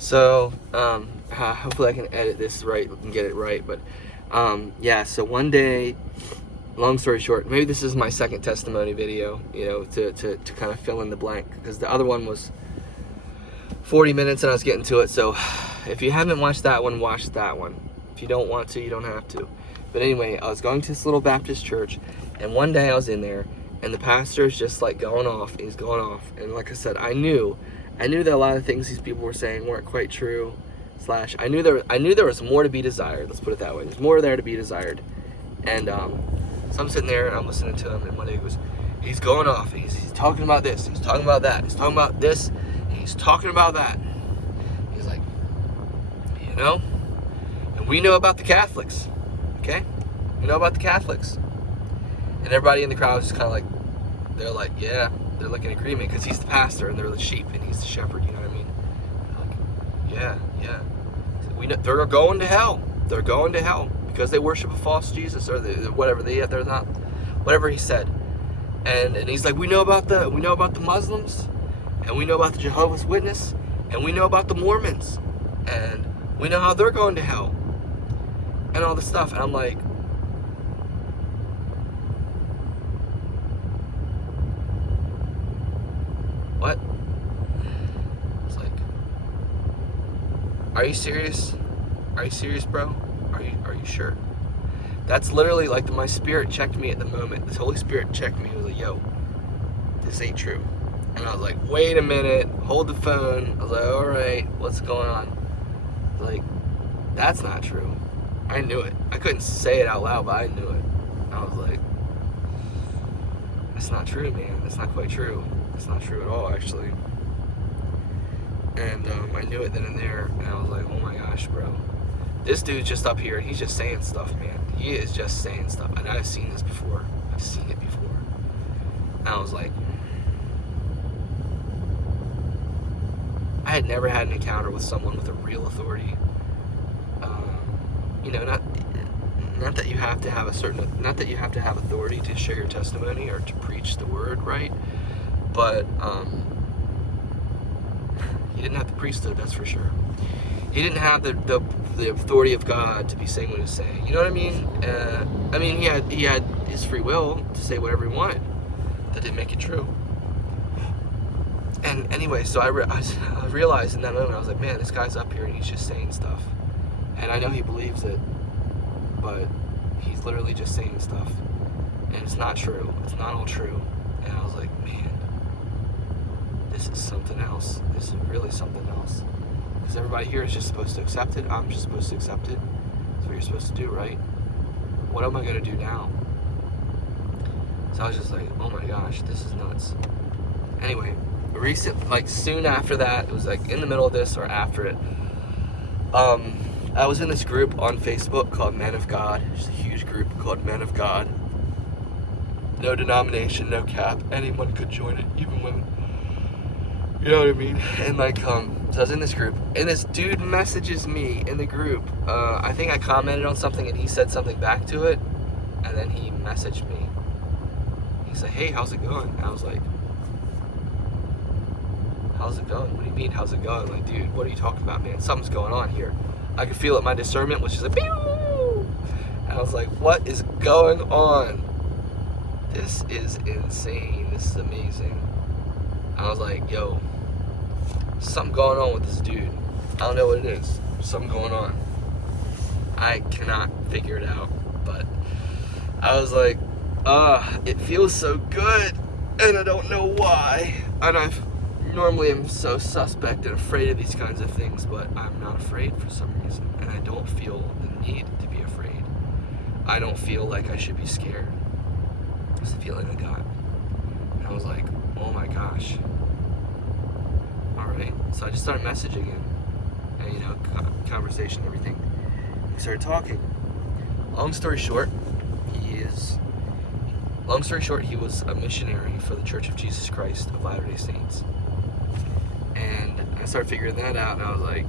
So, hopefully I can edit this right and get it right. But, yeah, so one day, long story short, maybe this is my second testimony video, to kind of fill in the blank. Because the other one was 40 minutes and I was getting to it. So, if you haven't watched that one, watch that one. If you don't want to, you don't have to. But anyway, I was going to this little Baptist church. And one day I was in there. And the pastor is just like going off. He's going off. And like I said, I knew that a lot of things these people were saying weren't quite true. I knew there was more to be desired. Let's put it that way. There's more there to be desired. And so I'm sitting there and I'm listening to him. And one day he's going off. He's talking about this. He's talking about that. He's talking about this. He's talking about that. He's like, and we know about the Catholics. Okay, we know about the Catholics. And everybody in the crowd is just kind of like, they're like, yeah, they're like in agreement because he's the pastor and they're the sheep and he's the shepherd, you know what I mean? They're like, yeah. We know they're going to hell. They're going to hell because they worship a false Jesus or whatever they're not, whatever he said. And he's like, we know about the Muslims, and we know about the Jehovah's Witness, and we know about the Mormons, and we know how they're going to hell, and all this stuff. And I'm like, what? It's like, are you serious? Are you serious, bro? Are you sure? That's literally like my spirit checked me at the moment. The Holy Spirit checked me. He was like, yo, this ain't true. And I was like, wait a minute, hold the phone. I was like, all right, what's going on? Like, that's not true. I knew it. I couldn't say it out loud, but I knew it. I was like, that's not true, man. That's not quite true. It's not true at all, actually. And I knew it then and there, and I was like, oh my gosh, bro. This dude's just up here, and he's just saying stuff, man. He is just saying stuff, and I've seen this before. I've seen it before. And I was like, I had never had an encounter with someone with a real authority. Not that you have to have not that you have to have authority to share your testimony or to preach the word, right? But he didn't have the priesthood, that's for sure. He didn't have the authority of God to be saying what he was saying. You know what I mean? He had his free will to say whatever he wanted. That didn't make it true. And anyway, so I realized in that moment, I was like, man, this guy's up here and he's just saying stuff. And I know he believes it, but he's literally just saying stuff. And it's not true. It's not all true. And I was like, man, this is something else. This is really something else. Because everybody here is just supposed to accept it. I'm just supposed to accept it. That's what you're supposed to do, right? What am I going to do now? So I was just like, oh my gosh, this is nuts. Anyway, soon after that, it was like in the middle of this or after it, I was in this group on Facebook called Men of God. It's a huge group called Men of God. No denomination, no cap. Anyone could join it, even women. You know what I mean? And so I was in this group, and this dude messages me in the group. I think I commented on something, and he said something back to it, and then he messaged me. He's like, hey, how's it going? And I was like, how's it going? What do you mean, how's it going? Like, dude, what are you talking about, man? Something's going on here. I could feel it, my discernment was just like, pew! And I was like, what is going on? This is insane. This is amazing. I was like, yo, something going on with this dude. I don't know what it is. Something going on. I cannot figure it out. But I was like, it feels so good, and I don't know why. And normally I'm so suspect and afraid of these kinds of things, but I'm not afraid for some reason, and I don't feel the need to be afraid. I don't feel like I should be scared. It's the feeling I got. And I was like, oh my gosh. Alright, so I just started messaging him, and conversation, everything. We started talking. Long story short, he was a missionary for the Church of Jesus Christ of Latter-day Saints. And I started figuring that out, and I was like,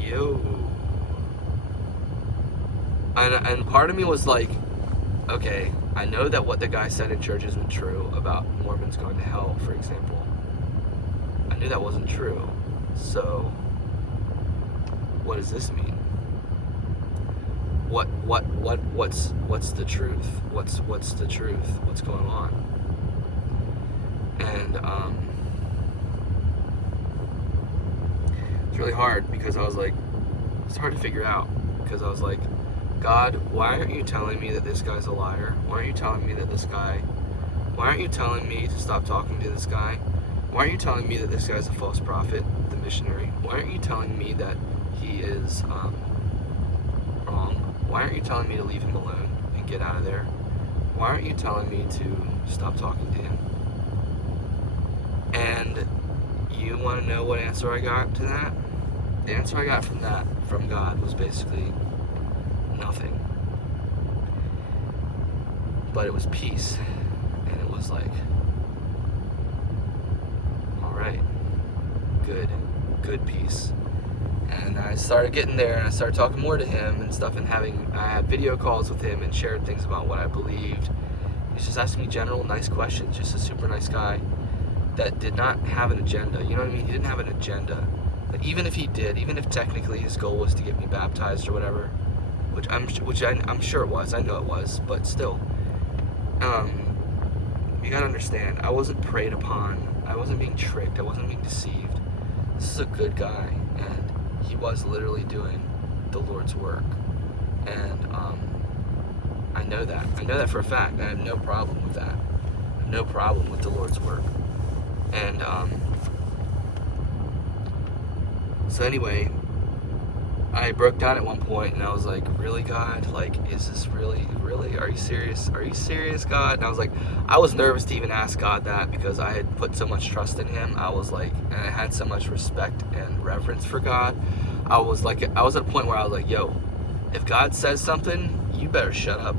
yo. And part of me was like, okay, I know that what the guy said in church isn't true about Mormons going to hell, for example. I knew that wasn't true. So what does this mean? What's the truth? What's the truth? What's going on? And it's really hard because I was like, it's hard to figure out because I was like, God, why aren't you telling me that this guy's a liar? Why aren't you telling me that why aren't you telling me to stop talking to this guy? Why aren't you telling me that this guy's a false prophet, the missionary? Why aren't you telling me that he is wrong? Why aren't you telling me to leave him alone and get out of there? Why aren't you telling me to stop talking to him? And you want to know what answer I got to that? The answer I got from God was basically nothing. But it was peace. And it was like, all right, good peace. And I started getting there, and I started talking more to him and stuff, and I had video calls with him and shared things about what I believed. He's just asking me general nice questions, just a super nice guy that did not have an agenda. You know what I mean? He didn't have an agenda. But even if he did, even if technically his goal was to get me baptized or whatever, which I'm sure it was, I know it was, but still, you gotta understand, I wasn't preyed upon, I wasn't being tricked, I wasn't being deceived. This is a good guy, and he was literally doing the Lord's work, and I know that for a fact. I have no problem with that. I have no problem with the Lord's work. And so anyway, I broke down at one point, and I was like, really, God? Like, is this really? Are you serious? Are you serious, God? And I was nervous to even ask God that because I had put so much trust in him. I was like, and I had so much respect and reverence for God. I was at a point where I was like, yo, if God says something, you better shut up.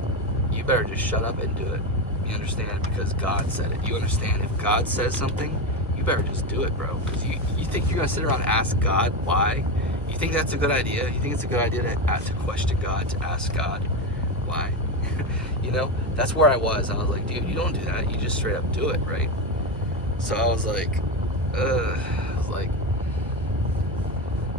You better just shut up and do it. You understand? Because God said it. You understand? If God says something, you better just do it, bro. Because you think you're going to sit around and ask God why? You think that's a good idea? You think it's a good idea to question God, to ask God why? You know? That's where I was. I was like, dude, you don't do that. You just straight up do it, right? So I was like,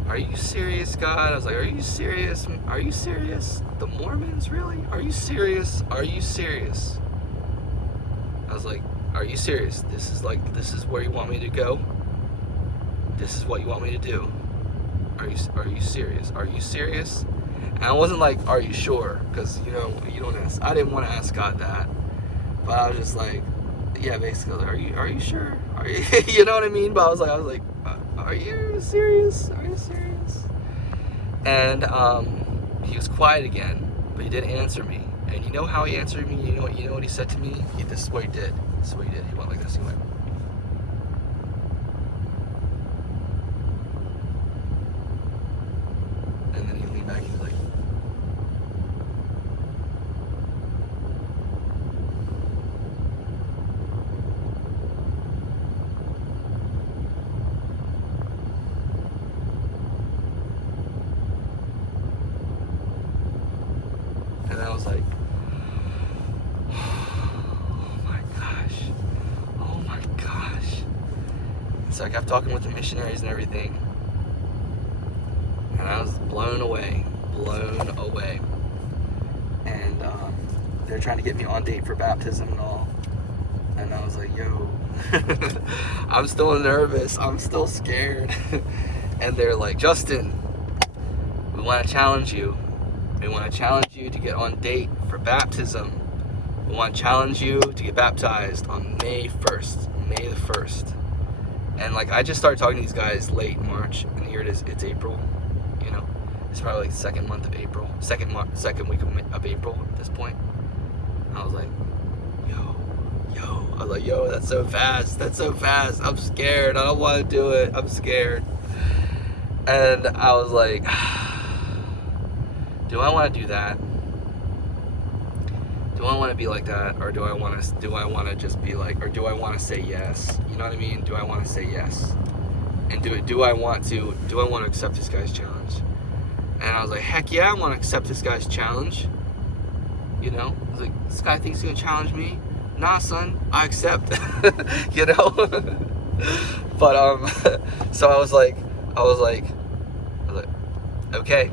are you serious, God? I was like, are you serious? Are you serious? The Mormons, really? Are you serious? Are you serious? I was like, are you serious? This is where you want me to go? This is what you want me to do? Are you serious? Are you serious? And I wasn't like, are you sure? Because, you don't ask. I didn't want to ask God that. But I was just like, yeah, basically, are you sure? Are you, you know what I mean? But I was like, are you serious? Are you serious? And he was quiet again, but he did answer me. And you know how he answered me? You know what he said to me? This is what he did. He went like this. He went. And then he leaned back and he was like, and I was like, oh my gosh. So I kept talking with the missionaries and everything. And I was blown away. And they're trying to get me on date for baptism and all. And I was like, yo, I'm still nervous. I'm still scared. And they're like, Justin, we want to challenge you. We want to challenge you to get on date for baptism. We want to challenge you to get baptized on May the 1st. And I just started talking to these guys late March, and here it is, it's April, it's probably the second month of April, second week of April at this point. And I was like, yo, that's so fast, I'm scared, I don't want to do it, I'm scared. And I was like, do I want to do that? Do I want to be like that, or do I want to just be like, or do I want to say yes? You know what I mean? Do I want to say yes? And do I want to accept this guy's challenge? And I was like, heck yeah, I want to accept this guy's challenge. I was like, this guy thinks he's gonna challenge me. Nah, son, I accept. But so I was like, okay,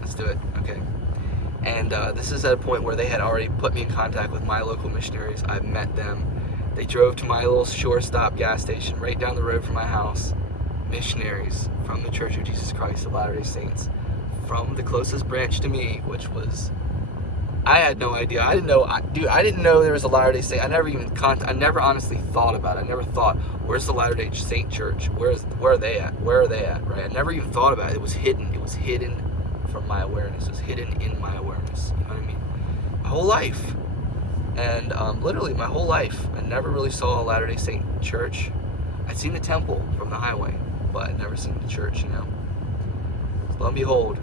let's do it, okay. And this is at a point where they had already put me in contact with my local missionaries. I've met them. They drove to my little shore stop gas station right down the road from my house. Missionaries from the Church of Jesus Christ of Latter-day Saints, from the closest branch to me, which was, I had no idea. I didn't know there was a Latter-day Saint. I never honestly thought about it. I never thought, where's the Latter-day Saint Church? Where are they at? Where are they at? Right? I never even thought about it. It was hidden. It was hidden from my awareness. It was hidden in my awareness. You know what I mean? My whole life. And literally my whole life, I never really saw a Latter-day Saint church. I'd seen the temple from the highway, but I'd never seen the church, you know. So lo and behold,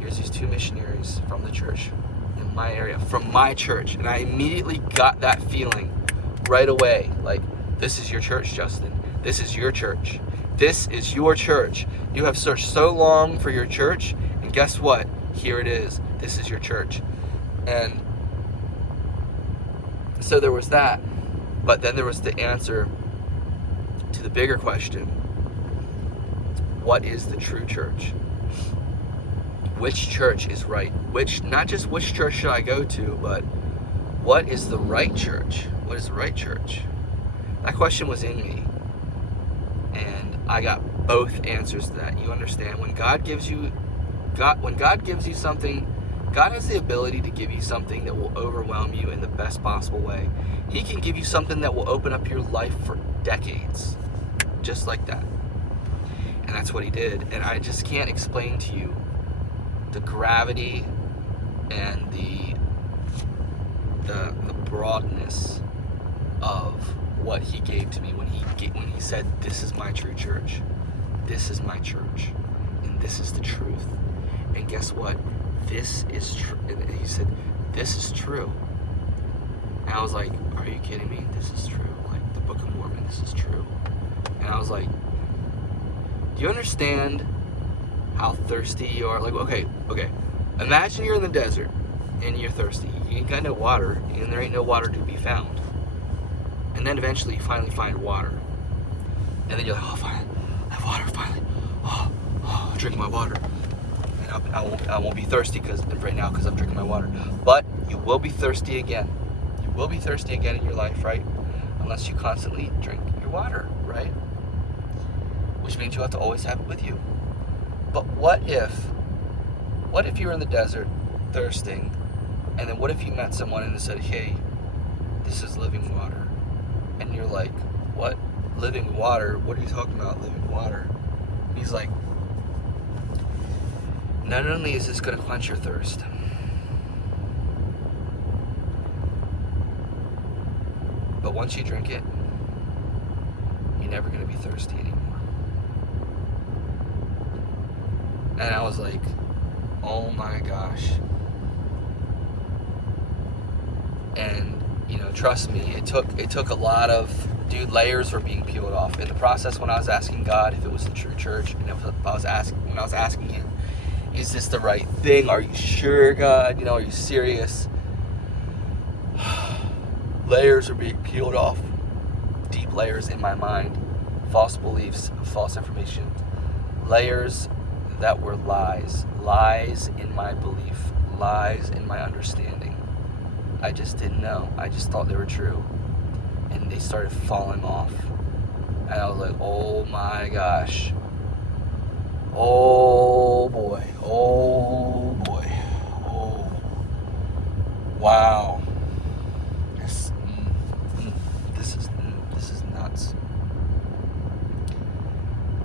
here's these two missionaries from the church in my area, from my church. And I immediately got that feeling right away. Like, this is your church, Justin. This is your church. This is your church. You have searched so long for your church, and guess what? Here it is. This is your church. And so there was that. But then there was the answer to the bigger question. What is the true church? Which church is right? Not just which church should I go to, but what is the right church? What is the right church? That question was in me. And I got both answers to that. You understand? When God gives you something, God has the ability to give you something that will overwhelm you in the best possible way. He can give you something that will open up your life for decades. Just like that. And that's what he did. And I just can't explain to you the gravity and the broadness of what he gave to me when he said, this is my true church. This is my church. And this is the truth. And guess what? This is true. And he said, this is true. And I was like, are you kidding me? This is true. Like the Book of Mormon, this is true. And I was like, do you understand how thirsty you are? Like, okay. Imagine you're in the desert and you're thirsty. You ain't got no water, and there ain't no water to be found. And then eventually you finally find water. And then you're like, oh, finally, I have water, finally. Oh, I'm drinking my water. And I won't be thirsty right now because I'm drinking my water. But you will be thirsty again. You will be thirsty again in your life, right? Unless you constantly drink your water, right? Which means you have to always have it with you. But what if you're in the desert thirsting, and then what if you met someone and they said, hey, this is living water? And you're like, what? Living water? What are you talking about, living water? He's like, not only is this going to quench your thirst, but once you drink it, you're never going to be thirsty anymore. And I was like, oh my gosh. And, you know, trust me, it took a lot of, layers were being peeled off. In the process, when I was asking God if it was the true church, and when I was asking him, is this the right thing? Are you sure, God? You know, are you serious? Layers are being peeled off. Deep layers in my mind. False beliefs, false information. Layers that were lies. Lies in my belief. Lies in my understanding. I just didn't know. I just thought they were true. And they started falling off. And I was like, oh my gosh. Oh boy. Oh boy. Oh. Wow. This is nuts.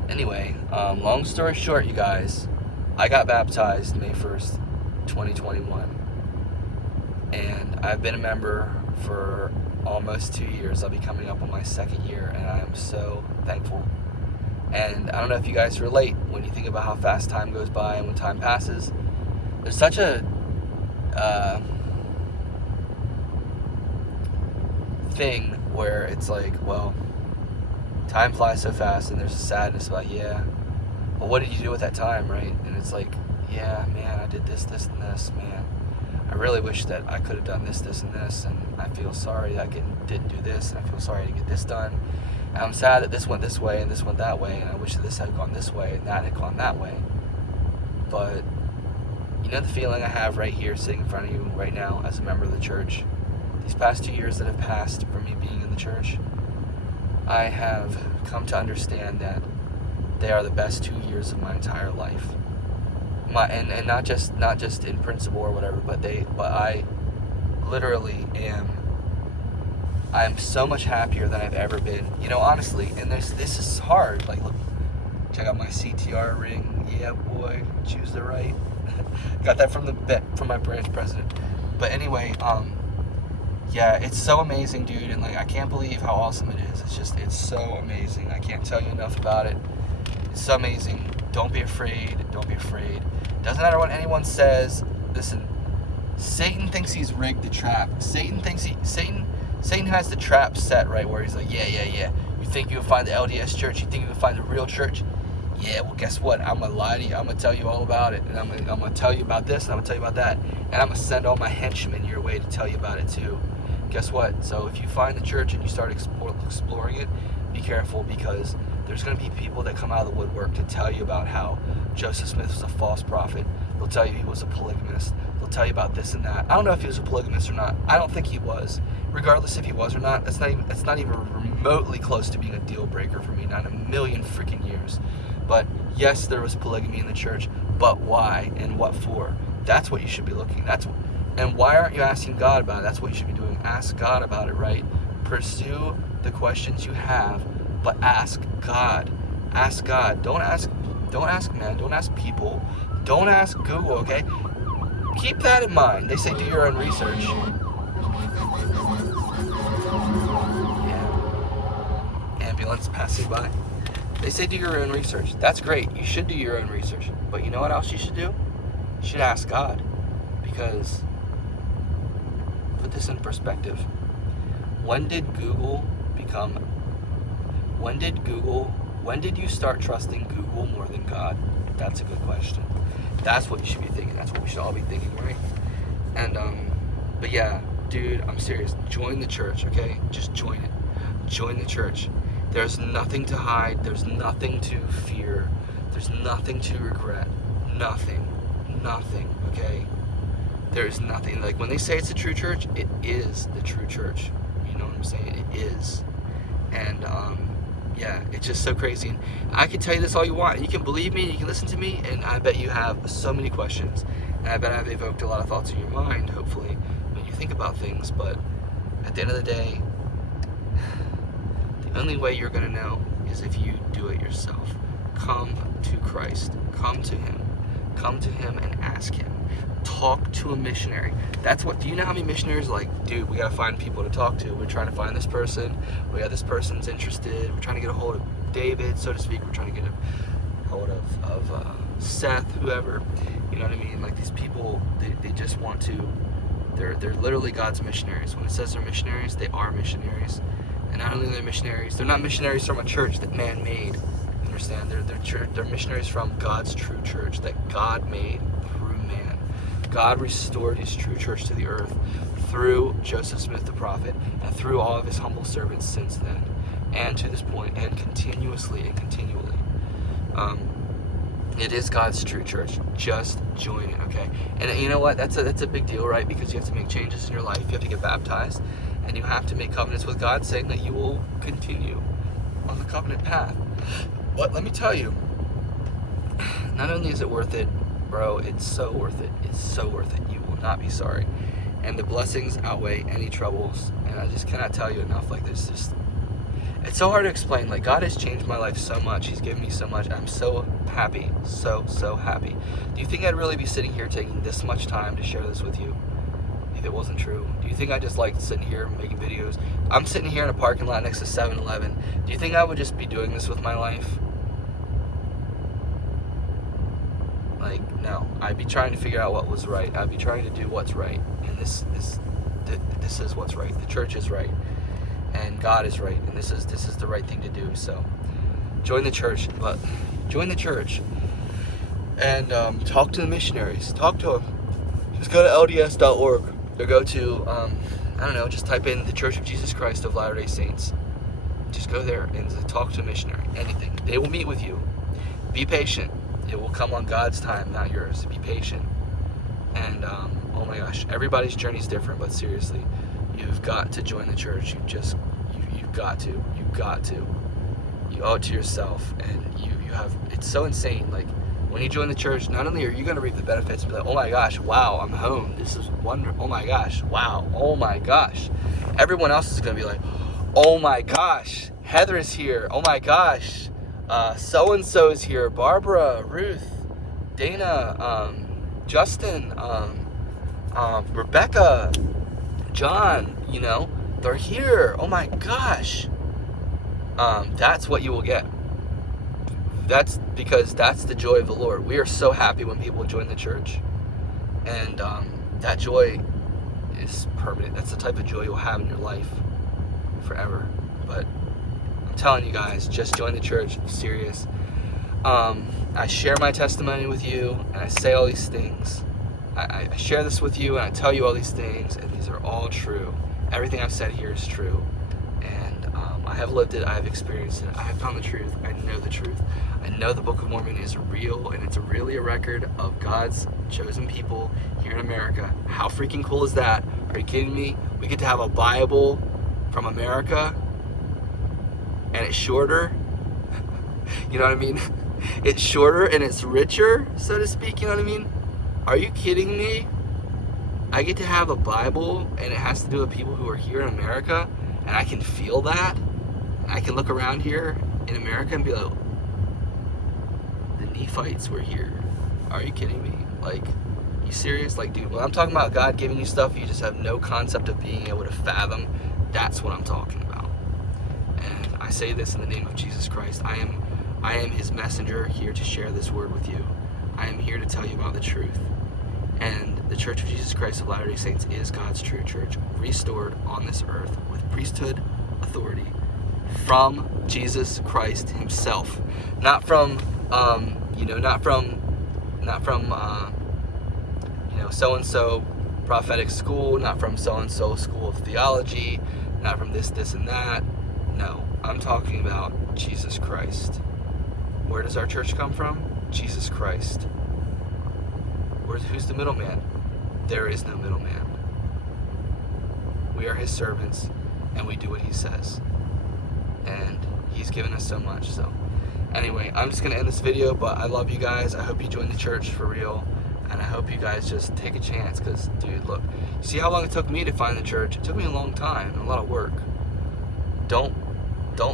Anyway, long story short, you guys, I got baptized May 1st, 2021. And I've been a member for almost 2 years. I'll be coming up on my second year, and I am so thankful. And I don't know if you guys relate when you think about how fast time goes by and when time passes. There's such a thing where it's like, well, time flies so fast, and there's a sadness about, yeah, but what did you do with that time, right? And it's like, yeah, man, I did this, and this, man. I really wish that I could have done this, and this, and I feel sorry that I didn't do this, and I feel sorry I didn't get this done. And I'm sad that this went this way and this went that way, and I wish that this had gone this way and that had gone that way. But you know the feeling I have right here sitting in front of you right now as a member of the church? These past 2 years that have passed from me being in the church, I have come to understand that they are the best 2 years of my entire life. And not just in principle or whatever, but I literally I'm so much happier than I've ever been. You know, honestly, and this is hard. Like, look, check out my CTR ring. Yeah, boy, choose the right. Got that from my branch president. But anyway, yeah, it's so amazing, dude, and like I can't believe how awesome it is. It's so amazing. I can't tell you enough about it. It's so amazing. Don't be afraid. Don't be afraid. Doesn't matter what anyone says. Listen, Satan thinks he's rigged the trap. Satan has the trap set right where he's like, yeah. You think you can find the LDS church? You think you can find the real church? Yeah, well, guess what? I'm going to lie to you. I'm going to tell you all about it. And I'm going to tell you about this, and I'm going to tell you about that. And I'm going to send all my henchmen your way to tell you about it, too. Guess what? So if you find the church and you start exploring it, be careful, because there's going to be people that come out of the woodwork to tell you about how Joseph Smith was a false prophet. They'll tell you he was a polygamist. They'll tell you about this and that. I don't know if he was a polygamist or not. I don't think he was. Regardless if he was or not, it's not even remotely close to being a deal breaker for me, not in a million freaking years. But yes, there was polygamy in the church, but why and what for? That's what you should be looking. And why aren't you asking God about it? That's what you should be doing. Ask God about it, right? Pursue the questions you have, but ask God. Ask God. Don't ask men. Don't ask people. Don't ask Google, okay? Keep that in mind. They say do your own research. Yeah. Ambulance passing by. They say do your own research. That's great. You should do your own research. But you know what else you should do? You should ask God. Because, put this in perspective. When did you start trusting Google more than God? That's a good question. That's what you should be thinking. That's what we should all be thinking, right? And, but yeah, dude, I'm serious. Join the church, okay? Just join it. Join the church. There's nothing to hide. There's nothing to fear. There's nothing to regret. Nothing, okay? There's nothing. Like, when they say it's a true church, it is the true church. You know what I'm saying? It is. And, yeah, it's just so crazy. And I can tell you this all you want. You can believe me, you can listen to me, and I bet you have so many questions. And I bet I've evoked a lot of thoughts in your mind, hopefully, when you think about things. But at the end of the day, the only way you're going to know is if you do it yourself. Come to Christ. Come to Him. Come to Him and ask Him. Talk to a missionary. Do you know how many missionaries are like, dude, we gotta find people to talk to. We're trying to find this person. We got this person's interested. We're trying to get a hold of David, so to speak. We're trying to get a hold of Seth, whoever. You know what I mean? Like, these people, they just want to. They're literally God's missionaries. When it says they're missionaries, they are missionaries. And not only are they missionaries, they're not missionaries from a church that man made. Understand? They're missionaries from God's true church that God made through man. God restored His true church to the earth through Joseph Smith the prophet and through all of His humble servants since then, and to this point, and continuously and continually. It is God's true church. Just join it, okay? And you know what? That's a big deal, right? Because you have to make changes in your life. You have to get baptized, and you have to make covenants with God, saying that you will continue on the covenant path. But let me tell you, not only is it worth it, bro, it's so worth it. It's so worth it. You will not be sorry. And the blessings outweigh any troubles. And I just cannot tell you enough. Like, there's just, it's so hard to explain. Like, God has changed my life so much. He's given me so much. I'm so happy. So happy. Do you think I'd really be sitting here taking this much time to share this with you if it wasn't true? Do you think I just like sitting here making videos? I'm sitting here in a parking lot next to 7-Eleven. Do you think I would just be doing this with my life? Like, no. I'd be trying to figure out what was right. I'd be trying to do what's right. And this is what's right. The church is right. And God is right. And this is the right thing to do. So join the church. But join the church. And talk to the missionaries. Talk to them. Just go to LDS.org. Or go to, I don't know, just type in the Church of Jesus Christ of Latter-day Saints. Just go there and talk to a missionary. Anything. They will meet with you. Be patient. It will come on God's time, not yours. Be patient. And oh my gosh, everybody's journey is different, but seriously, you've got to join the church. You've got to. You owe it to yourself, and you have. It's so insane. Like when you join the church, not only are you going to reap the benefits, but like, oh my gosh, wow, I'm home. This is wonderful. Oh my gosh, wow. Oh my gosh. Everyone else is going to be like, oh my gosh, Heather is here. Oh my gosh, so and so is here. Barbara, Ruth, Dana, Justin, Rebecca, John. You know, they're here. Oh my gosh. That's what you will get. That's because that's the joy of the Lord. We are so happy when people join the church, and that joy is permanent. That's the type of joy you'll have in your life forever. But I'm telling you guys, just join the church. I'm serious. I share my testimony with you, and I say all these things. I share this with you, and I tell you all these things, and these are all true. Everything I've said here is true. I have lived it, I have experienced it, I have found the truth, I know the truth. I know the Book of Mormon is real, and it's really a record of God's chosen people here in America. How freaking cool is that? Are you kidding me? We get to have a Bible from America, and it's shorter. You know what I mean? It's shorter and it's richer, so to speak, you know what I mean? Are you kidding me? I get to have a Bible, and it has to do with people who are here in America, and I can feel that. I can look around here in America and be like, the Nephites were here. Are you kidding me? Like, you serious? Like, dude, when I'm talking about God giving you stuff you just have no concept of being able to fathom, that's what I'm talking about. And I say this in the name of Jesus Christ. I am his messenger here to share this word with you. I am here to tell you about the truth. And the Church of Jesus Christ of Latter-day Saints is God's true church, restored on this earth with priesthood authority from Jesus Christ himself. Not from, so-and-so prophetic school, not from so-and-so school of theology, not from this, and that. No, I'm talking about Jesus Christ. Where does our church come from? Jesus Christ. Who's the middleman? There is no middleman. We are his servants, and we do what he says. And he's given us so much. So anyway, I'm just going to end this video, but I love you guys. I hope you join the church for real. And I hope you guys just take a chance, because, dude, look, see how long it took me to find the church? It took me a long time and a lot of work. Don't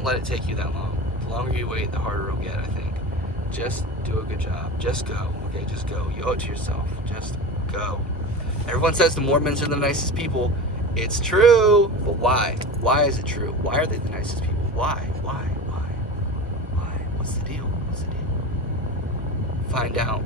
let it take you that long. The longer you wait, the harder it'll get, I think. Just do a good job. Just go. Okay, just go. You owe it to yourself. Just go. Everyone says the Mormons are the nicest people. It's true. But why? Why is it true? Why are they the nicest people? Why? What's the deal? Find out.